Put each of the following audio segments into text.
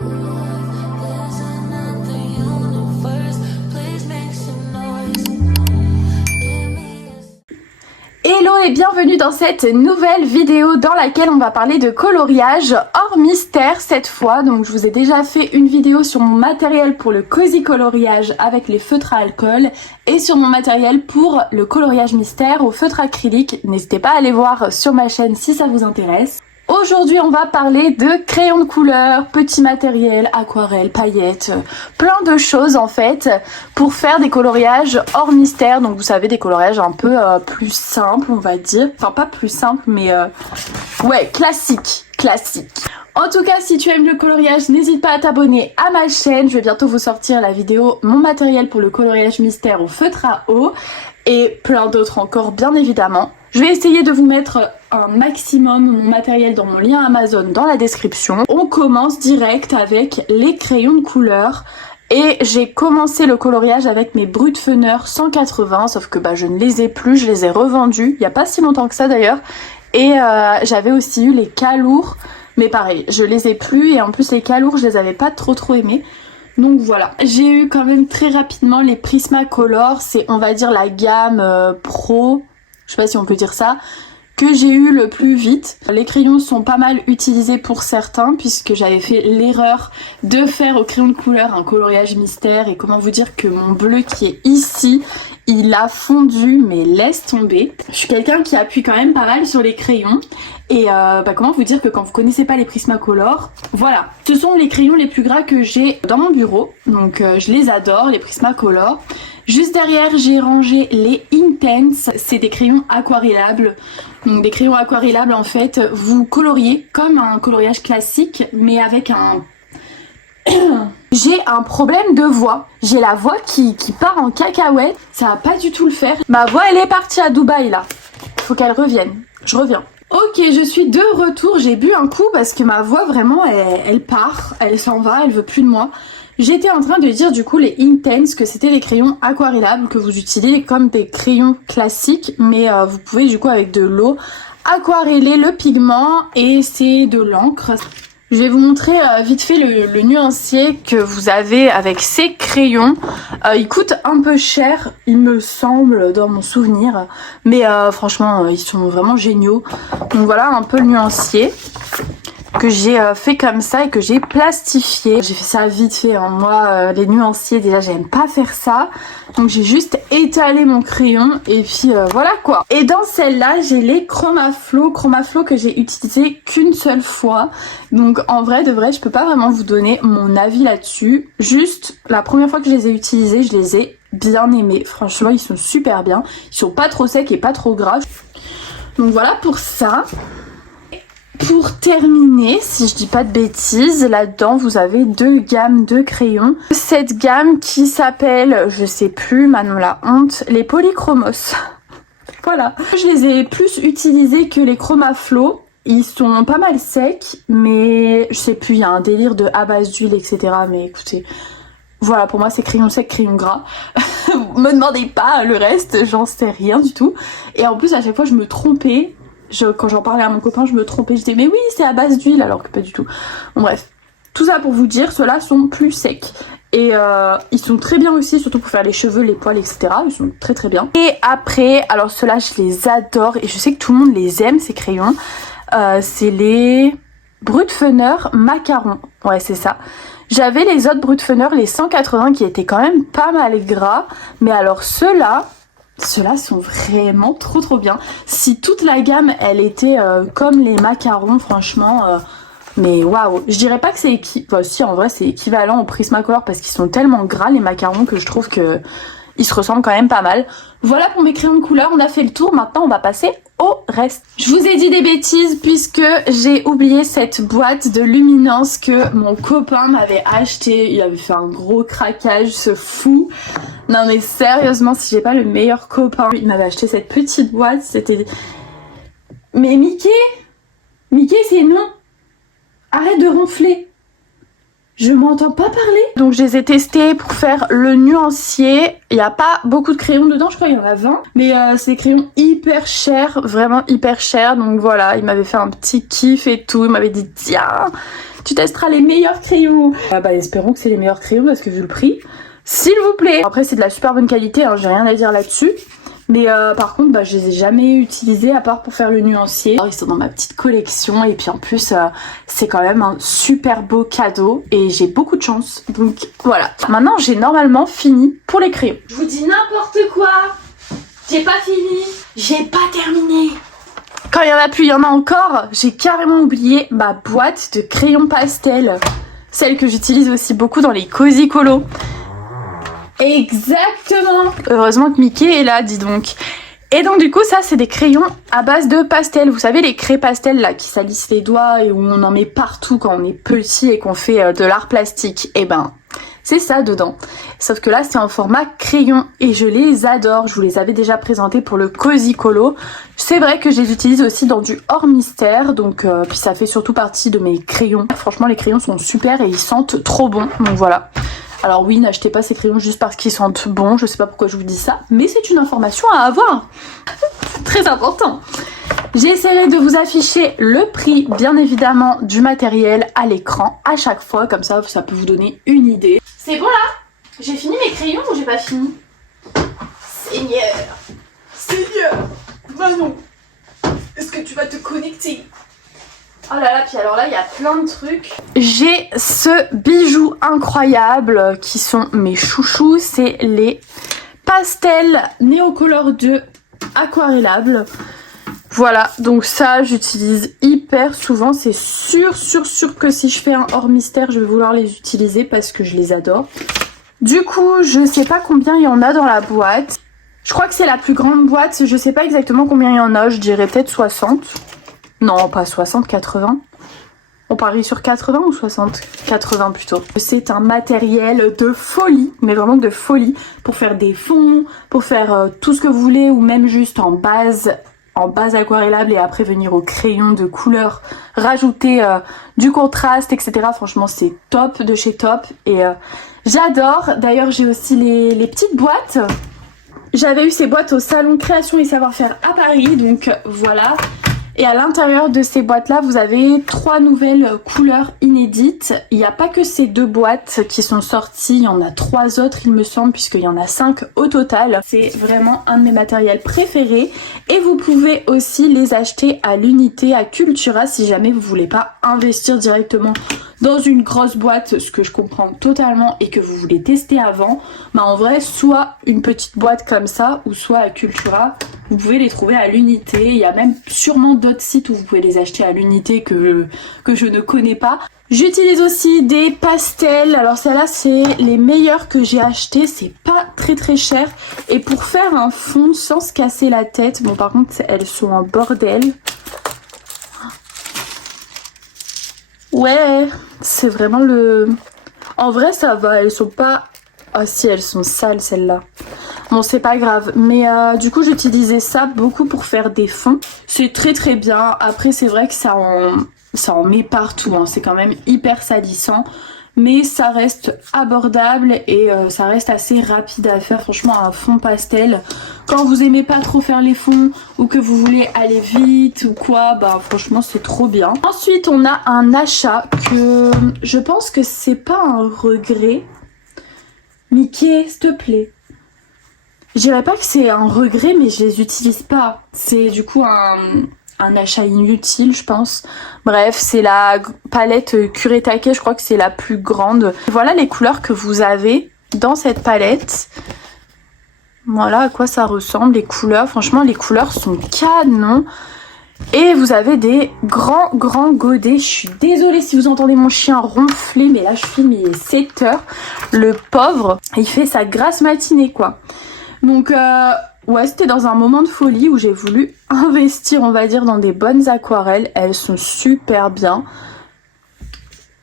Hello et bienvenue dans cette nouvelle vidéo dans laquelle on va parler de coloriage hors mystère cette fois. Donc je vous ai déjà fait une vidéo sur mon matériel pour le cozy coloriage avec les feutres à alcool et sur mon matériel pour le coloriage mystère au feutre acrylique. N'hésitez pas à aller voir sur ma chaîne si ça vous intéresse. Aujourd'hui on va parler de crayons de couleur, petit matériel, aquarelle, paillettes, plein de choses en fait pour faire des coloriages hors mystère. Donc vous savez, des coloriages un peu plus simples on va dire, enfin pas plus simples mais ouais, classique. En tout cas, si tu aimes le coloriage, n'hésite pas à t'abonner à ma chaîne. Je vais bientôt vous sortir la vidéo mon matériel pour le coloriage mystère au feutre à eau et plein d'autres encore bien évidemment. Je vais essayer de vous mettre un maximum mon matériel dans mon lien Amazon dans la description. On commence direct avec les crayons de couleur. Et j'ai commencé le coloriage avec mes Brutfener 180, sauf que je ne les ai plus, je les ai revendus il n'y a pas si longtemps que ça d'ailleurs. Et j'avais aussi eu les Calours, mais pareil, je les ai plus et en plus les Calours je les avais pas trop aimés. Donc voilà, j'ai eu quand même très rapidement les Prismacolor, c'est on va dire la gamme pro, je sais pas si on peut dire ça, que j'ai eu le plus vite. Les crayons sont pas mal utilisés pour certains puisque j'avais fait l'erreur de faire au crayon de couleur un coloriage mystère et comment vous dire que mon bleu qui est ici, il a fondu mais laisse tomber. Je suis quelqu'un qui appuie quand même pas mal sur les crayons et comment vous dire que quand vous connaissez pas les Prismacolor, voilà, ce sont les crayons les plus gras que j'ai dans mon bureau, donc je les adore les Prismacolor. Juste derrière j'ai rangé les Intense, c'est des crayons aquarellables. Donc des crayons aquarellables en fait, vous coloriez comme un coloriage classique mais avec un... J'ai un problème de voix, j'ai la voix qui part en cacahuète, ça va pas du tout le faire. Ma voix elle est partie à Dubaï là, faut qu'elle revienne, je reviens. Ok, je suis de retour, j'ai bu un coup parce que ma voix vraiment elle part, elle s'en va, elle veut plus de moi. J'étais en train de dire du coup les Intense que c'était des crayons aquarellables que vous utilisez comme des crayons classiques mais vous pouvez du coup avec de l'eau aquareller le pigment et c'est de l'encre. Je vais vous montrer vite fait le nuancier que vous avez avec ces crayons. Il coûte un peu cher, il me semble, dans mon souvenir. Mais franchement, ils sont vraiment géniaux. Donc voilà un peu le nuancier que j'ai fait comme ça et que j'ai plastifié. J'ai fait ça vite fait, hein. Moi les nuanciers déjà j'aime pas faire ça, donc j'ai juste étalé mon crayon et puis voilà quoi. Et dans celle-là j'ai les Chromaflow que j'ai utilisé qu'une seule fois, donc en vrai de vrai je peux pas vraiment vous donner mon avis là-dessus. Juste la première fois que je les ai utilisés, je les ai bien aimés, franchement ils sont super bien, ils sont pas trop secs et pas trop gras. Donc voilà pour ça. Pour terminer, si je dis pas de bêtises, là-dedans vous avez deux gammes de crayons. Cette gamme qui s'appelle, je sais plus, Manon la honte, les Polychromos. Voilà. Je les ai plus utilisés que les Chromaflow. Ils sont pas mal secs, mais je sais plus, il y a un délire de à base d'huile, etc. Mais écoutez, voilà, pour moi c'est crayon sec, crayon gras. Me demandez pas le reste, j'en sais rien du tout. Et en plus à chaque fois je me trompais. Quand j'en parlais à mon copain, je me trompais, je disais mais oui c'est à base d'huile alors que pas du tout. Bon bref, tout ça pour vous dire, ceux-là sont plus secs. Et ils sont très bien aussi, surtout pour faire les cheveux, les poils, etc. Ils sont très bien. Et après, alors ceux-là je les adore et je sais que tout le monde les aime ces crayons. C'est les Brutfener Macaron, ouais c'est ça. J'avais les autres Brutfener, les 180 qui étaient quand même pas mal gras. Mais alors ceux-là sont vraiment trop bien. Si toute la gamme elle était comme les macarons, franchement mais waouh, je dirais pas que c'est si en vrai c'est équivalent au Prismacolor parce qu'ils sont tellement gras les macarons que je trouve que ils se ressemblent quand même pas mal. Voilà pour mes crayons de couleur, on a fait le tour, maintenant on va passer au reste. Je vous ai dit des bêtises puisque j'ai oublié cette boîte de luminance que mon copain m'avait acheté. Il avait fait un gros craquage, ce fou. Non mais sérieusement, si j'ai pas le meilleur copain, il m'avait acheté cette petite boîte, c'était... Mais Mickey c'est non. Arrête de ronfler. Je m'entends pas parler. Donc je les ai testés pour faire le nuancier. Il n'y a pas beaucoup de crayons dedans, je crois qu'il y en a 20. Mais c'est des crayons hyper chers, vraiment hyper chers. Donc voilà, il m'avait fait un petit kiff et tout. Il m'avait dit tiens, Tu testeras les meilleurs crayons. Ah bah espérons que c'est les meilleurs crayons parce que vu le prix, s'il vous plaît. Après c'est de la super bonne qualité, hein, j'ai rien à dire là-dessus. Mais par contre, bah, je les ai jamais utilisés à part pour faire le nuancier. Alors, ils sont dans ma petite collection et puis en plus, c'est quand même un super beau cadeau et j'ai beaucoup de chance. Donc voilà. Maintenant, j'ai normalement fini pour les crayons. Je vous dis n'importe quoi. J'ai pas fini. J'ai pas terminé. Quand il y en a plus, il y en a encore. J'ai carrément oublié ma boîte de crayons pastel. Celle que j'utilise aussi beaucoup dans les Cozy Colo. Exactement. Heureusement que Mickey est là, dis donc. Et donc du coup ça c'est des crayons à base de pastel. Vous savez les craies pastel là qui salissent les doigts et où on en met partout quand on est petit et qu'on fait de l'art plastique. Et ben c'est ça dedans. Sauf que là c'est en format crayon et je les adore. Je vous les avais déjà présentés pour le Cozy Colo. C'est vrai que je les utilise aussi dans du hors mystère. Donc puis ça fait surtout partie de mes crayons. Franchement les crayons sont super et ils sentent trop bon. Donc voilà. Alors oui, n'achetez pas ces crayons juste parce qu'ils sentent bon, je sais pas pourquoi je vous dis ça, mais c'est une information à avoir. C'est très important. J'essaierai de vous afficher le prix, bien évidemment, du matériel à l'écran à chaque fois, comme ça peut vous donner une idée. C'est bon là? J'ai fini mes crayons ou j'ai pas fini? Seigneur! Seigneur! Manon! Est-ce que tu vas te connecter? Oh là là, puis alors là, il y a plein de trucs. J'ai ce bijou incroyable qui sont mes chouchous. C'est les pastels Neocolor 2 aquarellables. Voilà, donc ça, j'utilise hyper souvent. C'est sûr que si je fais un hors mystère, je vais vouloir les utiliser parce que je les adore. Du coup, je sais pas combien il y en a dans la boîte. Je crois que c'est la plus grande boîte. Je sais pas exactement combien il y en a. Je dirais peut-être 60. Non, pas 60, 80. On parie sur 80 ou 60? 80 plutôt. C'est un matériel de folie, mais vraiment de folie, pour faire des fonds, pour faire tout ce que vous voulez, ou même juste en base aquarellable et après venir au crayon de couleur, rajouter du contraste, etc. Franchement, c'est top de chez top et j'adore. D'ailleurs, j'ai aussi les petites boîtes. J'avais eu ces boîtes au salon Création et Savoir-faire à Paris, donc voilà. Et à l'intérieur de ces boîtes-là, vous avez 3 nouvelles couleurs inédites. Il n'y a pas que ces 2 boîtes qui sont sorties, il y en a 3 autres il me semble, puisqu'il y en a 5 au total. C'est vraiment un de mes matériels préférés. Et vous pouvez aussi les acheter à l'unité, à Cultura, si jamais vous voulez pas investir directement dans une grosse boîte, ce que je comprends totalement, et que vous voulez tester avant. Bah en vrai, soit une petite boîte comme ça, ou soit à Cultura. Vous pouvez les trouver à l'unité. Il y a même sûrement d'autres sites où vous pouvez les acheter à l'unité que je ne connais pas. J'utilise aussi des pastels. Alors celles-là, c'est les meilleurs que j'ai achetés. C'est pas très cher. Et pour faire un fond sans se casser la tête. Bon, par contre, elles sont en bordel. Ouais, c'est vraiment le... En vrai, ça va. Elles sont pas... Ah si, elles sont sales, celles-là. Bon, c'est pas grave, mais du coup j'utilisais ça beaucoup pour faire des fonds. C'est très bien. Après c'est vrai que ça en met partout, hein. C'est quand même hyper salissant, mais ça reste abordable et ça reste assez rapide à faire. Franchement, un fond pastel, quand vous aimez pas trop faire les fonds ou que vous voulez aller vite ou quoi, bah franchement c'est trop bien. Ensuite on a un achat que je pense que c'est pas un regret. Mickey, s'il te plaît. Je dirais pas que c'est un regret, mais je les utilise pas. C'est du coup un achat inutile, je pense. Bref, c'est la palette Kuretake, je crois que c'est la plus grande. Voilà les couleurs que vous avez dans cette palette. Voilà à quoi ça ressemble, les couleurs. Franchement, les couleurs sont canon. Et vous avez des grands godets. Je suis désolée si vous entendez mon chien ronfler, mais là je filme, il est 7 heures. Le pauvre, il fait sa grasse matinée, quoi. Donc ouais, c'était dans un moment de folie où j'ai voulu investir, on va dire, dans des bonnes aquarelles. Elles sont super bien.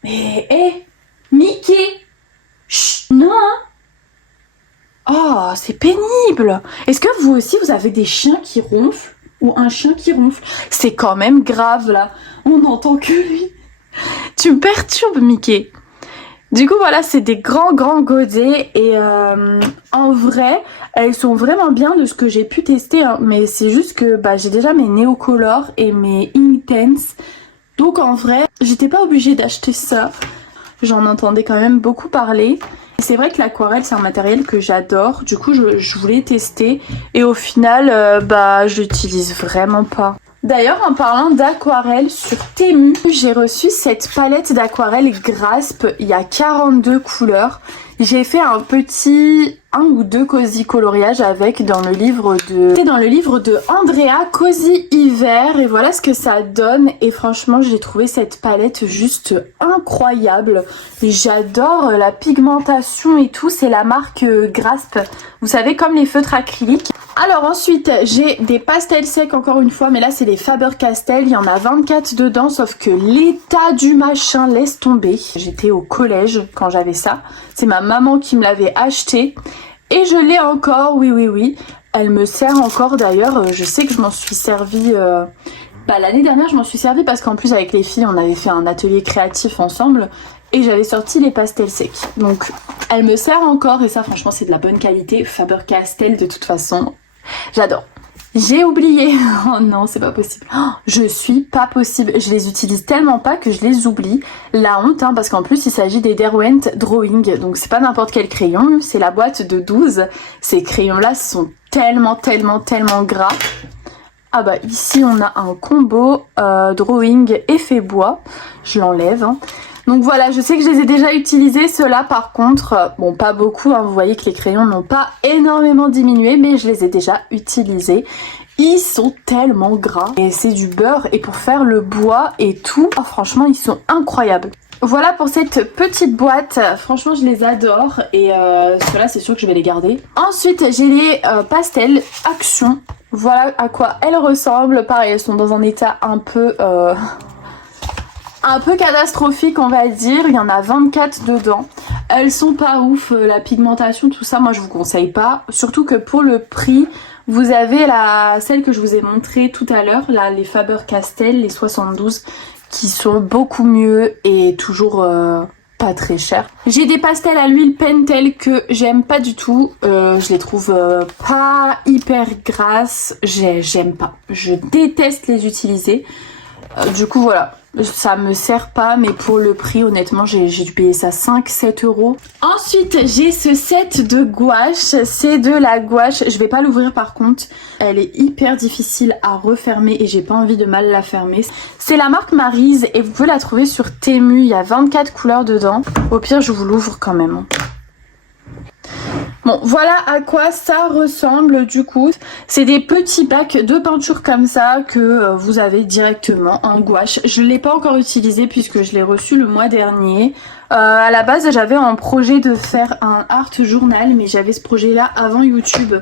Mais hé, Mickey, chut, non. Oh, c'est pénible. Est-ce que vous aussi vous avez des chiens qui ronflent ou un chien qui ronfle? C'est quand même grave là. On n'entend que lui. Tu me perturbes, Mickey. Du coup voilà, c'est des grands godets et en vrai elles sont vraiment bien de ce que j'ai pu tester, hein, mais c'est juste que bah, j'ai déjà mes Neocolor et mes Intense Donc en vrai, j'étais pas obligée d'acheter ça. J'en entendais quand même beaucoup parler. C'est vrai que l'aquarelle c'est un matériel que j'adore, du coup je voulais tester et au final je l'utilise vraiment pas. D'ailleurs en parlant d'aquarelle, sur Temu j'ai reçu cette palette d'aquarelle Grasp, il y a 42 couleurs. J'ai fait un ou deux cozy coloriages avec dans le livre de Andrea Cozy Hiver et voilà ce que ça donne et franchement j'ai trouvé cette palette juste incroyable. J'adore la pigmentation et tout, c'est la marque Grasp, vous savez comme les feutres acryliques. Alors ensuite j'ai des pastels secs encore une fois mais là c'est des Faber-Castell, il y en a 24 dedans sauf que l'état du machin laisse tomber. J'étais au collège quand j'avais ça, c'est ma maman qui me l'avait acheté et je l'ai encore, oui, elle me sert encore d'ailleurs, je sais que je m'en suis servi l'année dernière je m'en suis servi parce qu'en plus avec les filles on avait fait un atelier créatif ensemble et j'avais sorti les pastels secs. Donc elle me sert encore et ça franchement c'est de la bonne qualité, Faber-Castell de toute façon, j'adore. J'ai oublié, oh non c'est pas possible, je suis pas possible, je les utilise tellement pas que je les oublie, la honte parce qu'en plus il s'agit des Derwent Drawing, donc c'est pas n'importe quel crayon, c'est la boîte de 12, ces crayons là sont tellement gras. Ah bah ici on a un combo drawing effet bois, je l'enlève. Donc voilà, je sais que je les ai déjà utilisés, ceux-là par contre, bon pas beaucoup, vous voyez que les crayons n'ont pas énormément diminué, mais je les ai déjà utilisés. Ils sont tellement gras et c'est du beurre et pour faire le bois et tout, franchement ils sont incroyables. Voilà pour cette petite boîte, franchement je les adore et ceux-là c'est sûr que je vais les garder. Ensuite j'ai les pastels Action, voilà à quoi elles ressemblent, pareil elles sont dans un état un peu catastrophique on va dire, il y en a 24 dedans. Elles sont pas ouf, la pigmentation tout ça moi je vous conseille pas, surtout que pour le prix vous avez celle que je vous ai montrée tout à l'heure, là les Faber-Castell, les 72 qui sont beaucoup mieux et toujours pas très cher. J'ai des pastels à l'huile Pentel que j'aime pas du tout, je les trouve pas hyper grasses, j'aime pas, je déteste les utiliser. Du coup voilà, ça me sert pas mais pour le prix honnêtement j'ai dû payer ça 5-7 euros. Ensuite j'ai ce set de gouache, c'est de la gouache, je vais pas l'ouvrir par contre, elle est hyper difficile à refermer et j'ai pas envie de mal la fermer. C'est la marque Maryse et vous pouvez la trouver sur Temu, il y a 24 couleurs dedans, au pire je vous l'ouvre quand même. Bon voilà à quoi ça ressemble du coup, c'est des petits bacs de peinture comme ça que vous avez directement en gouache. Je ne l'ai pas encore utilisé puisque je l'ai reçu le mois dernier. À la base j'avais un projet de faire un art journal mais j'avais ce projet là avant YouTube.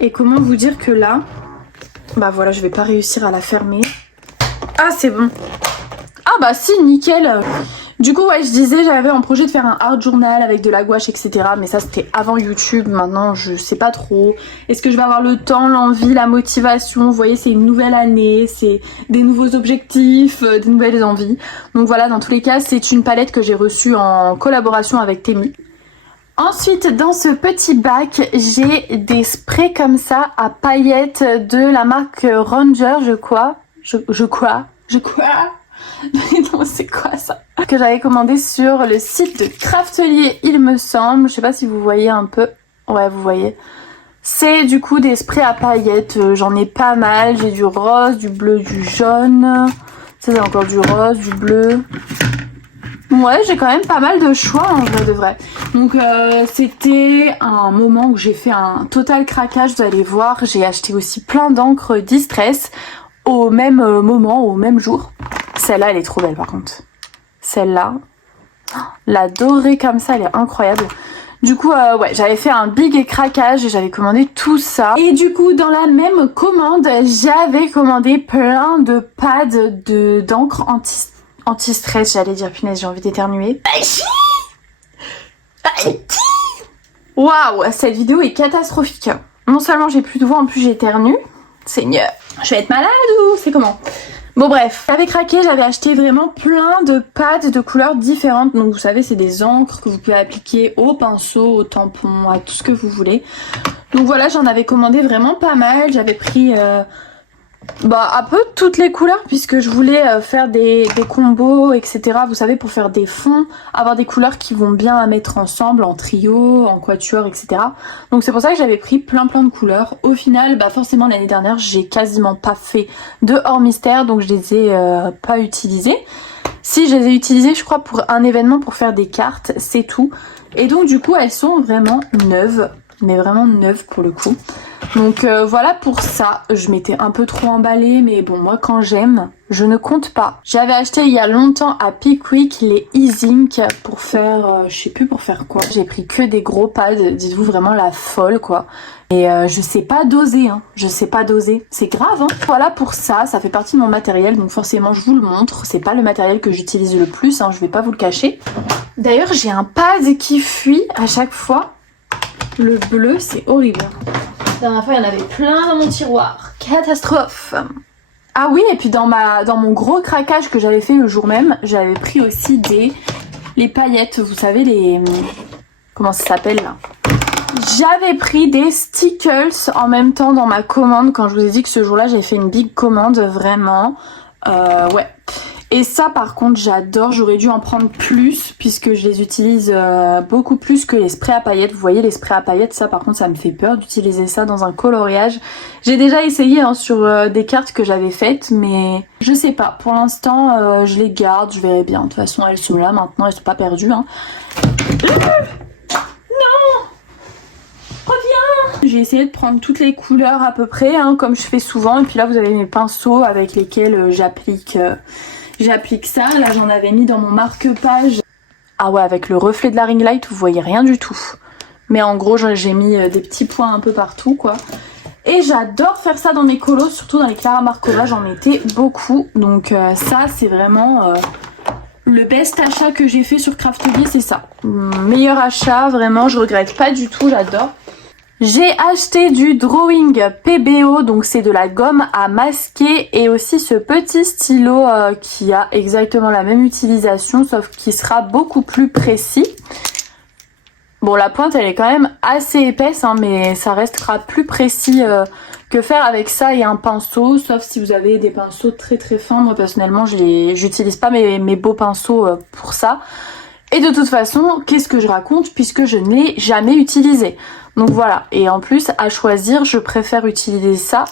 Et comment vous dire que là, bah voilà je vais pas réussir à la fermer. Ah c'est bon. Ah bah si nickel. Du coup ouais je disais j'avais un projet de faire un art journal avec de la gouache etc. Mais ça c'était avant YouTube, maintenant je sais pas trop. Est-ce que je vais avoir le temps, l'envie, la motivation? Vous voyez c'est une nouvelle année, c'est des nouveaux objectifs, des nouvelles envies. Donc voilà dans tous les cas c'est une palette que j'ai reçue en collaboration avec Temu. Ensuite dans ce petit bac j'ai des sprays comme ça à paillettes de la marque Ranger je crois. Non c'est quoi ça? Que j'avais commandé sur le site de Craftelier il me semble, je sais pas si vous voyez un peu, ouais vous voyez. C'est du coup des sprays à paillettes, j'en ai pas mal, j'ai du rose, du bleu, du jaune, ça c'est encore du rose, du bleu. Ouais j'ai quand même pas mal de choix en vrai de vrai. Donc c'était un moment où j'ai fait un total craquage, vous allez voir, j'ai acheté aussi plein d'encre Distress au même moment, au même jour. Celle-là, elle est trop belle par contre. Celle-là, la dorée comme ça, elle est incroyable. Du coup, ouais, j'avais fait un big craquage et j'avais commandé tout ça. Et du coup, dans la même commande, j'avais commandé plein de pads d'encre anti-stress. J'allais dire, punaise, j'ai envie d'éternuer. Waouh, cette vidéo est catastrophique. Non seulement j'ai plus de voix, en plus j'éternue. Seigneur, je vais être malade ou c'est comment? Bon bref, j'avais craqué, j'avais acheté vraiment plein de pads de couleurs différentes. Donc vous savez c'est des encres que vous pouvez appliquer au pinceau, au tampon, à tout ce que vous voulez. Donc voilà j'en avais commandé vraiment pas mal. J'avais pris Bah un peu toutes les couleurs puisque je voulais faire des combos etc. Vous savez, pour faire des fonds, avoir des couleurs qui vont bien à mettre ensemble en trio, en quatuor etc. Donc c'est pour ça que j'avais pris plein de couleurs. Au final bah forcément l'année dernière j'ai quasiment pas fait de hors mystère, donc je les ai pas utilisés. Si, je les ai utilisées je crois pour un événement pour faire des cartes, c'est tout. Et donc du coup elles sont vraiment neuves, mais vraiment neuves pour le coup. Donc voilà pour ça, je m'étais un peu trop emballée, mais bon moi quand j'aime, je ne compte pas. J'avais acheté il y a longtemps à Pickwick les e-zinc pour faire, je sais plus pour faire quoi. J'ai pris que des gros pads, dites-vous vraiment la folle quoi. Et je sais pas doser, hein. Je sais pas doser, c'est grave hein. Voilà pour ça, ça fait partie de mon matériel, donc forcément je vous le montre. C'est pas le matériel que j'utilise le plus, hein, je vais pas vous le cacher. D'ailleurs j'ai un pad qui fuit à chaque fois. Le bleu c'est horrible. La dernière fois, il y en avait plein dans mon tiroir. Catastrophe. Ah oui, et puis dans mon gros craquage que j'avais fait le jour même, j'avais pris aussi les paillettes. Vous savez, les... Comment ça s'appelle là? J'avais pris des stickers en même temps dans ma commande. Quand je vous ai dit que ce jour-là, j'ai fait une big commande, vraiment. Ouais. Et ça par contre j'adore, j'aurais dû en prendre plus puisque je les utilise beaucoup plus que les sprays à paillettes. Vous voyez les sprays à paillettes, ça par contre ça me fait peur d'utiliser ça dans un coloriage. J'ai déjà essayé hein, sur des cartes que j'avais faites, mais je sais pas, pour l'instant je les garde, je verrai bien. De toute façon elles sont là maintenant, elles sont pas perdues hein. Non, reviens. J'ai essayé de prendre toutes les couleurs à peu près hein, comme je fais souvent, et puis là vous avez mes pinceaux avec lesquels j'applique ça. Là j'en avais mis dans mon marque-page. Ah ouais, avec le reflet de la ring light vous voyez rien du tout, mais en gros j'ai mis des petits points un peu partout quoi. Et j'adore faire ça dans mes colos, surtout dans les Clara Marcola, j'en mettais beaucoup. Donc ça c'est vraiment le best achat que j'ai fait sur Craftly, c'est ça. Meilleur achat, vraiment, je regrette pas du tout, j'adore. J'ai acheté du Drawing PBO, donc c'est de la gomme à masquer, et aussi ce petit stylo qui a exactement la même utilisation, sauf qu'il sera beaucoup plus précis. Bon, la pointe elle est quand même assez épaisse, hein, mais ça restera plus précis que faire avec ça et un pinceau, sauf si vous avez des pinceaux très fins. Moi personnellement j'utilise pas mes beaux pinceaux pour ça. Et de toute façon, qu'est-ce que je raconte puisque je ne l'ai jamais utilisé. Donc voilà, et en plus à choisir, je préfère utiliser ça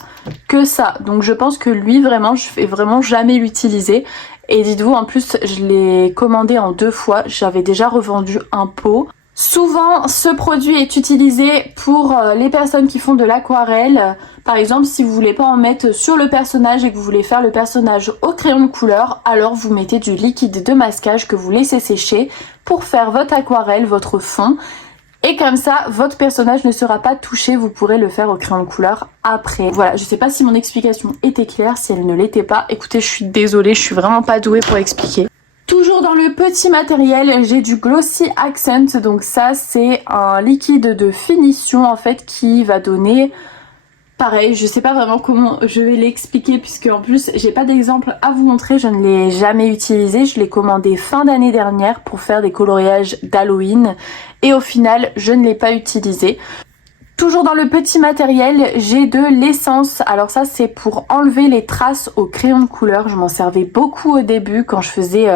que ça. Donc je pense que lui vraiment, je vais vraiment jamais l'utiliser. Et dites-vous, en plus je l'ai commandé en 2 fois, j'avais déjà revendu un pot. Souvent, ce produit est utilisé pour les personnes qui font de l'aquarelle. Par exemple, si vous voulez pas en mettre sur le personnage et que vous voulez faire le personnage au crayon de couleur, alors vous mettez du liquide de masquage que vous laissez sécher pour faire votre aquarelle, votre fond. Et comme ça, votre personnage ne sera pas touché, vous pourrez le faire au crayon de couleur après. Voilà, je sais pas si mon explication était claire, si elle ne l'était pas. Écoutez, je suis désolée, je suis vraiment pas douée pour expliquer. Toujours dans le petit matériel, j'ai du Glossy Accent, donc ça c'est un liquide de finition en fait qui va donner, pareil, je sais pas vraiment comment je vais l'expliquer puisque en plus j'ai pas d'exemple à vous montrer, je ne l'ai jamais utilisé, je l'ai commandé fin d'année dernière pour faire des coloriages d'Halloween et au final je ne l'ai pas utilisé. Toujours dans le petit matériel, j'ai de l'essence. Alors ça c'est pour enlever les traces au crayon de couleur. Je m'en servais beaucoup au début quand je faisais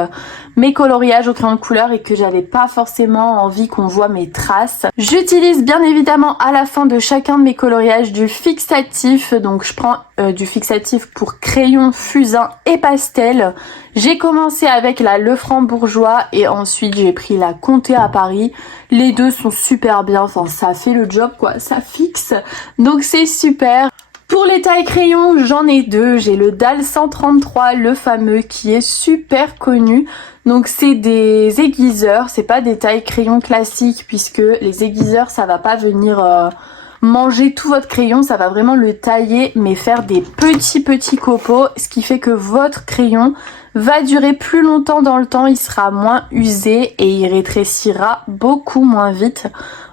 mes coloriages au crayon de couleur et que j'avais pas forcément envie qu'on voit mes traces. J'utilise bien évidemment à la fin de chacun de mes coloriages du fixatif. Donc je prends du fixatif pour crayon, fusain et pastel. J'ai commencé avec la Lefranc-Bourgeois et ensuite j'ai pris la Comté à Paris. Les deux sont super bien, enfin ça fait le job quoi, ça fixe, donc c'est super. Pour les tailles crayons, j'en ai 2, j'ai le DAL 133, le fameux qui est super connu. Donc c'est des aiguiseurs, c'est pas des tailles crayons classiques puisque les aiguiseurs ça va pas venir manger tout votre crayon, ça va vraiment le tailler mais faire des petits copeaux, ce qui fait que votre crayon va durer plus longtemps dans le temps, il sera moins usé et il rétrécira beaucoup moins vite.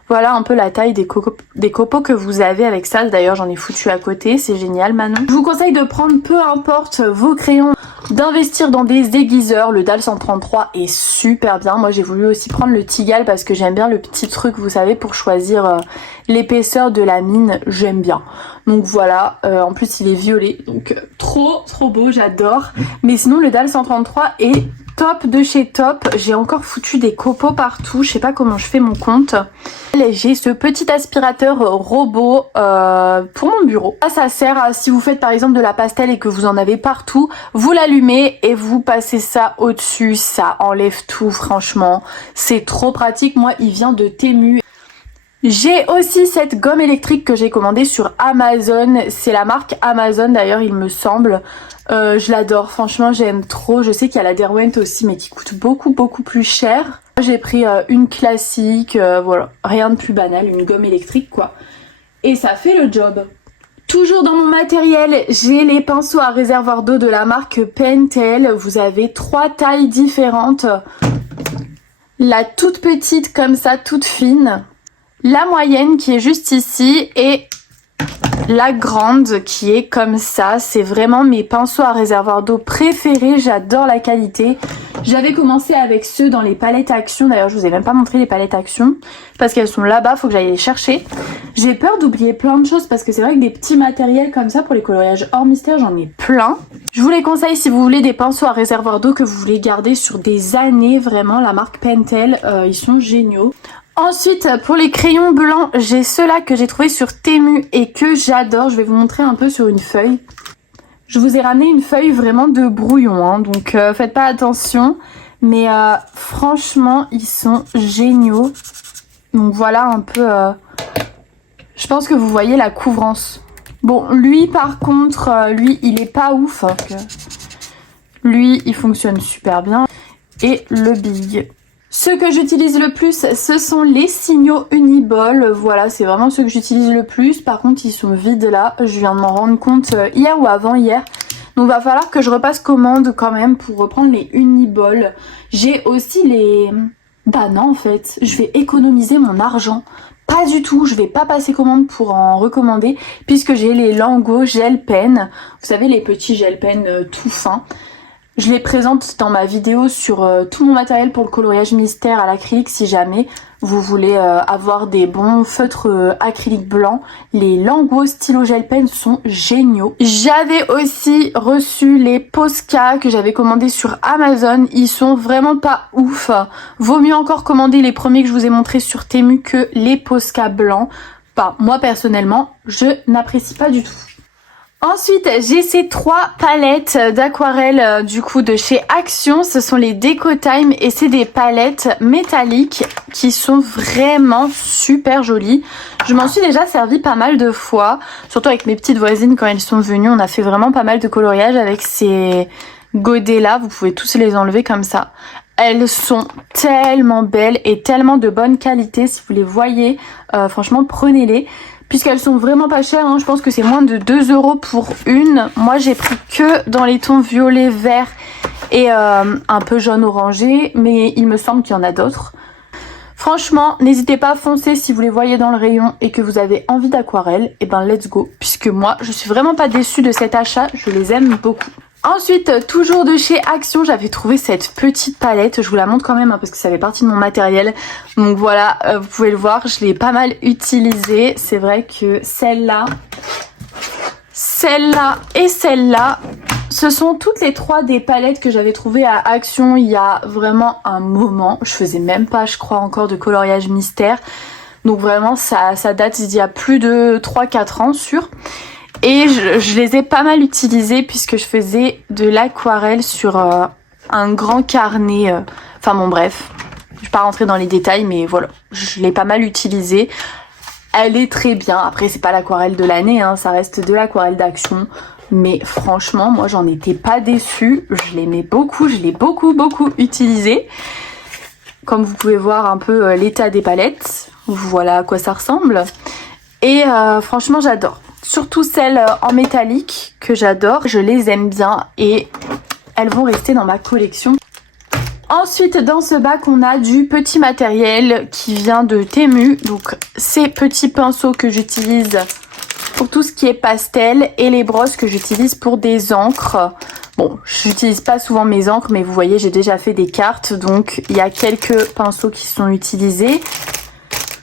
Voilà un peu la taille des copeaux que vous avez avec ça. D'ailleurs j'en ai foutu à côté, c'est génial Manon. Je vous conseille de prendre peu importe vos crayons, d'investir dans des aiguiseurs. Le DAL 133 est super bien. Moi j'ai voulu aussi prendre le Tigal parce que j'aime bien le petit truc, vous savez, pour choisir l'épaisseur de la mine, j'aime bien. Donc voilà, en plus il est violet, donc trop beau, j'adore. Mais sinon le DAL 133 est top de chez top. J'ai encore foutu des copeaux partout, je sais pas comment je fais mon compte. J'ai ce petit aspirateur robot pour mon bureau. Ça sert à, si vous faites par exemple de la pastel et que vous en avez partout, vous l'allumez et vous passez ça au-dessus, ça enlève tout, franchement. C'est trop pratique, moi il vient de Temu. J'ai aussi cette gomme électrique que j'ai commandée sur Amazon. C'est la marque Amazon d'ailleurs il me semble. Je l'adore, franchement j'aime trop. Je sais qu'il y a la Derwent aussi mais qui coûte beaucoup plus cher. J'ai pris une classique, voilà, rien de plus banal, une gomme électrique quoi. Et ça fait le job. Toujours dans mon matériel, j'ai les pinceaux à réservoir d'eau de la marque Pentel. Vous avez 3 tailles différentes. La toute petite comme ça, toute fine. La moyenne qui est juste ici et la grande qui est comme ça. C'est vraiment mes pinceaux à réservoir d'eau préférés. J'adore la qualité. J'avais commencé avec ceux dans les palettes Action. D'ailleurs, je vous ai même pas montré les palettes Action parce qu'elles sont là-bas. Faut que j'aille les chercher. J'ai peur d'oublier plein de choses parce que c'est vrai que des petits matériels comme ça pour les coloriages hors mystère, j'en ai plein. Je vous les conseille si vous voulez des pinceaux à réservoir d'eau que vous voulez garder sur des années. Vraiment, la marque Pentel, ils sont géniaux. Ensuite, pour les crayons blancs, j'ai ceux-là que j'ai trouvé sur Temu et que j'adore. Je vais vous montrer un peu sur une feuille. Je vous ai ramené une feuille vraiment de brouillon, hein, donc faites pas attention. Mais franchement, ils sont géniaux. Donc voilà un peu... je pense que vous voyez la couvrance. Bon, lui par contre, lui il est pas ouf. Hein, lui, il fonctionne super bien. Et le big. Ceux que j'utilise le plus, ce sont les signaux Uniball. Voilà, c'est vraiment ceux que j'utilise le plus. Par contre, ils sont vides là. Je viens de m'en rendre compte hier ou avant-hier. Donc, va falloir que je repasse commande quand même pour reprendre les Uniball. J'ai aussi les... Bah non, en fait, je vais économiser mon argent. Pas du tout, je vais pas passer commande pour en recommander puisque j'ai les Lango Gel Pen. Vous savez, les petits gel pen tout fins. Je les présente dans ma vidéo sur tout mon matériel pour le coloriage mystère à l'acrylique si jamais vous voulez avoir des bons feutres acryliques blancs. Les Lango stylo gel pen sont géniaux. J'avais aussi reçu les Posca que j'avais commandés sur Amazon. Ils sont vraiment pas ouf. Vaut mieux encore commander les premiers que je vous ai montrés sur Temu que les Posca blancs. Enfin, moi personnellement, je n'apprécie pas du tout. Ensuite, j'ai ces 3 palettes d'aquarelle du coup de chez Action. Ce sont les Deco Time et c'est des palettes métalliques qui sont vraiment super jolies. Je m'en suis déjà servi pas mal de fois, surtout avec mes petites voisines quand elles sont venues. On a fait vraiment pas mal de coloriage avec ces godets là. Vous pouvez tous les enlever comme ça. Elles sont tellement belles et tellement de bonne qualité. Si vous les voyez, franchement prenez-les. Puisqu'elles sont vraiment pas chères, hein, je pense que c'est moins de 2 € pour une. Moi j'ai pris que dans les tons violet, vert et un peu jaune orangé, mais il me semble qu'il y en a d'autres. Franchement, n'hésitez pas à foncer si vous les voyez dans le rayon et que vous avez envie d'aquarelle, et ben let's go. Puisque moi je suis vraiment pas déçue de cet achat, je les aime beaucoup. Ensuite, toujours de chez Action, j'avais trouvé cette petite palette. Je vous la montre quand même hein, parce que ça fait partie de mon matériel. Donc voilà, vous pouvez le voir, je l'ai pas mal utilisée. C'est vrai que celle-là et celle-là, ce sont toutes les 3 des palettes que j'avais trouvées à Action il y a vraiment un moment. Je faisais même pas, je crois, encore de coloriage mystère. Donc vraiment, ça date d'il y a plus de 3-4 ans, sûr. Et je les ai pas mal utilisés puisque je faisais de l'aquarelle sur un grand carnet. Enfin bon bref, je vais pas rentrer dans les détails mais voilà, je l'ai pas mal utilisée. Elle est très bien. Après c'est pas l'aquarelle de l'année, hein, ça reste de l'aquarelle d'Action. Mais franchement, moi j'en étais pas déçue. Je l'aimais beaucoup, je l'ai beaucoup utilisée. Comme vous pouvez voir un peu l'état des palettes. Voilà à quoi ça ressemble. Et franchement j'adore. Surtout celles en métallique que j'adore, je les aime bien et elles vont rester dans ma collection. Ensuite dans ce bac on a du petit matériel qui vient de Temu, donc ces petits pinceaux que j'utilise pour tout ce qui est pastel et les brosses que j'utilise pour des encres. Bon, j'utilise pas souvent mes encres mais vous voyez j'ai déjà fait des cartes, donc il y a quelques pinceaux qui sont utilisés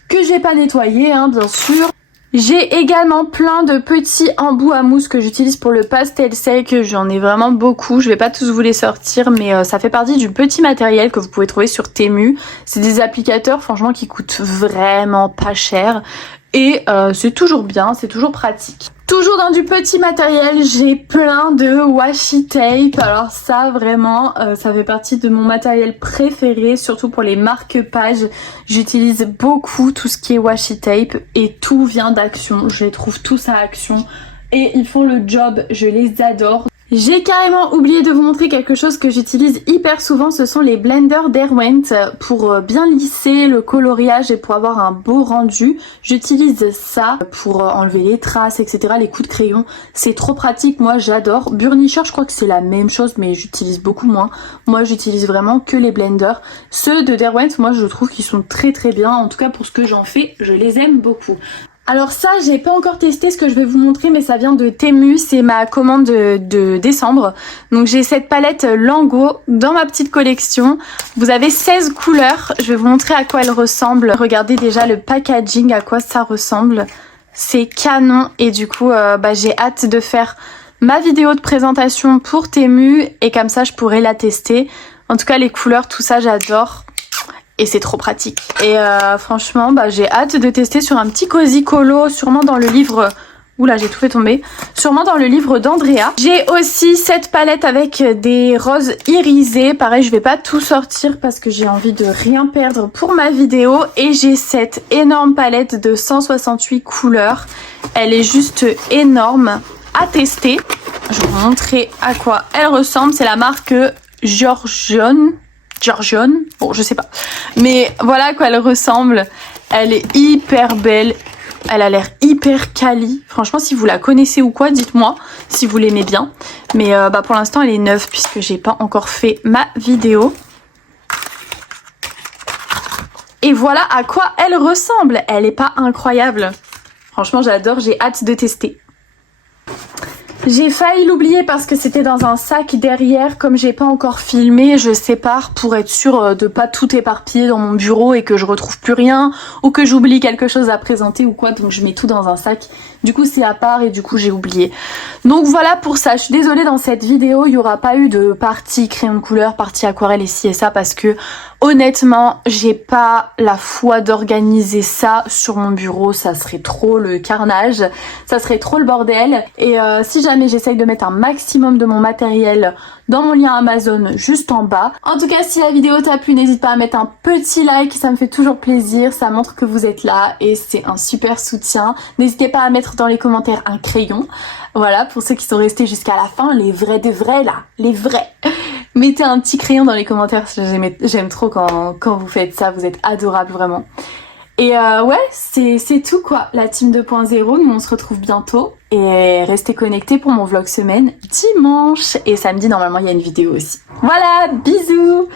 que j'ai pas nettoyés hein, bien sûr. J'ai également plein de petits embouts à mousse que j'utilise pour le pastel sec, j'en ai vraiment beaucoup, je vais pas tous vous les sortir mais ça fait partie du petit matériel que vous pouvez trouver sur Temu. C'est des applicateurs franchement qui coûtent vraiment pas cher et c'est toujours bien, c'est toujours pratique. Toujours dans du petit matériel, j'ai plein de washi tape. Alors ça vraiment, ça fait partie de mon matériel préféré, surtout pour les marque-pages. J'utilise beaucoup tout ce qui est washi tape et tout vient d'Action. Je les trouve tous à Action et ils font le job, je les adore. J'ai carrément oublié de vous montrer quelque chose que j'utilise hyper souvent, ce sont les blenders Derwent pour bien lisser le coloriage et pour avoir un beau rendu. J'utilise ça pour enlever les traces, etc. Les coups de crayon, c'est trop pratique, moi j'adore. Burnisher, je crois que c'est la même chose mais j'utilise beaucoup moins. Moi j'utilise vraiment que les blenders. Ceux de Derwent, moi je trouve qu'ils sont très bien, en tout cas pour ce que j'en fais, je les aime beaucoup. Alors ça j'ai pas encore testé ce que je vais vous montrer mais ça vient de Temu, c'est ma commande de décembre. Donc j'ai cette palette Lango dans ma petite collection. Vous avez 16 couleurs, je vais vous montrer à quoi elle ressemble. Regardez déjà le packaging, à quoi ça ressemble. C'est canon et du coup j'ai hâte de faire ma vidéo de présentation pour Temu et comme ça je pourrai la tester. En tout cas les couleurs, tout ça j'adore. Et c'est trop pratique. Et franchement, j'ai hâte de tester sur un petit Cozy Colo, sûrement dans le livre... Oula, j'ai tout fait tomber. Sûrement dans le livre d'Andrea. J'ai aussi cette palette avec des roses irisées. Pareil, je vais pas tout sortir parce que j'ai envie de rien perdre pour ma vidéo. Et j'ai cette énorme palette de 168 couleurs. Elle est juste énorme à tester. Je vais vous montrer à quoi elle ressemble. C'est la marque Georgion, bon je sais pas, mais voilà à quoi elle ressemble. Elle est hyper belle, elle a l'air hyper quali. Franchement si vous la connaissez ou quoi, dites-moi si vous l'aimez bien. Mais pour l'instant elle est neuve puisque j'ai pas encore fait ma vidéo. Et voilà à quoi elle ressemble. Elle est pas incroyable? Franchement j'adore, j'ai hâte de tester. J'ai failli l'oublier parce que c'était dans un sac derrière, comme j'ai pas encore filmé, je sépare pour être sûre de pas tout éparpiller dans mon bureau et que je retrouve plus rien ou que j'oublie quelque chose à présenter ou quoi, donc je mets tout dans un sac. Du coup c'est à part et du coup j'ai oublié. Donc voilà pour ça, je suis désolée, dans cette vidéo il y aura pas eu de partie crayon de couleur, partie aquarelle et ci et ça parce que honnêtement j'ai pas la foi d'organiser ça sur mon bureau, ça serait trop le carnage, ça serait trop le bordel. Et si jamais j'essaye de mettre un maximum de mon matériel dans mon lien Amazon juste en bas. En tout cas si la vidéo t'a plu, n'hésite pas à mettre un petit like, ça me fait toujours plaisir, ça montre que vous êtes là et c'est un super soutien. N'hésitez pas à mettre dans les commentaires un crayon, voilà pour ceux qui sont restés jusqu'à la fin, les vrais des vrais là, les vrais. Mettez un petit crayon dans les commentaires, j'aime trop quand vous faites ça, vous êtes adorables vraiment. Et ouais, c'est tout quoi, la team 2.0, nous on se retrouve bientôt. Et restez connectés pour mon vlog semaine dimanche. Et samedi, normalement, il y a une vidéo aussi. Voilà, bisous!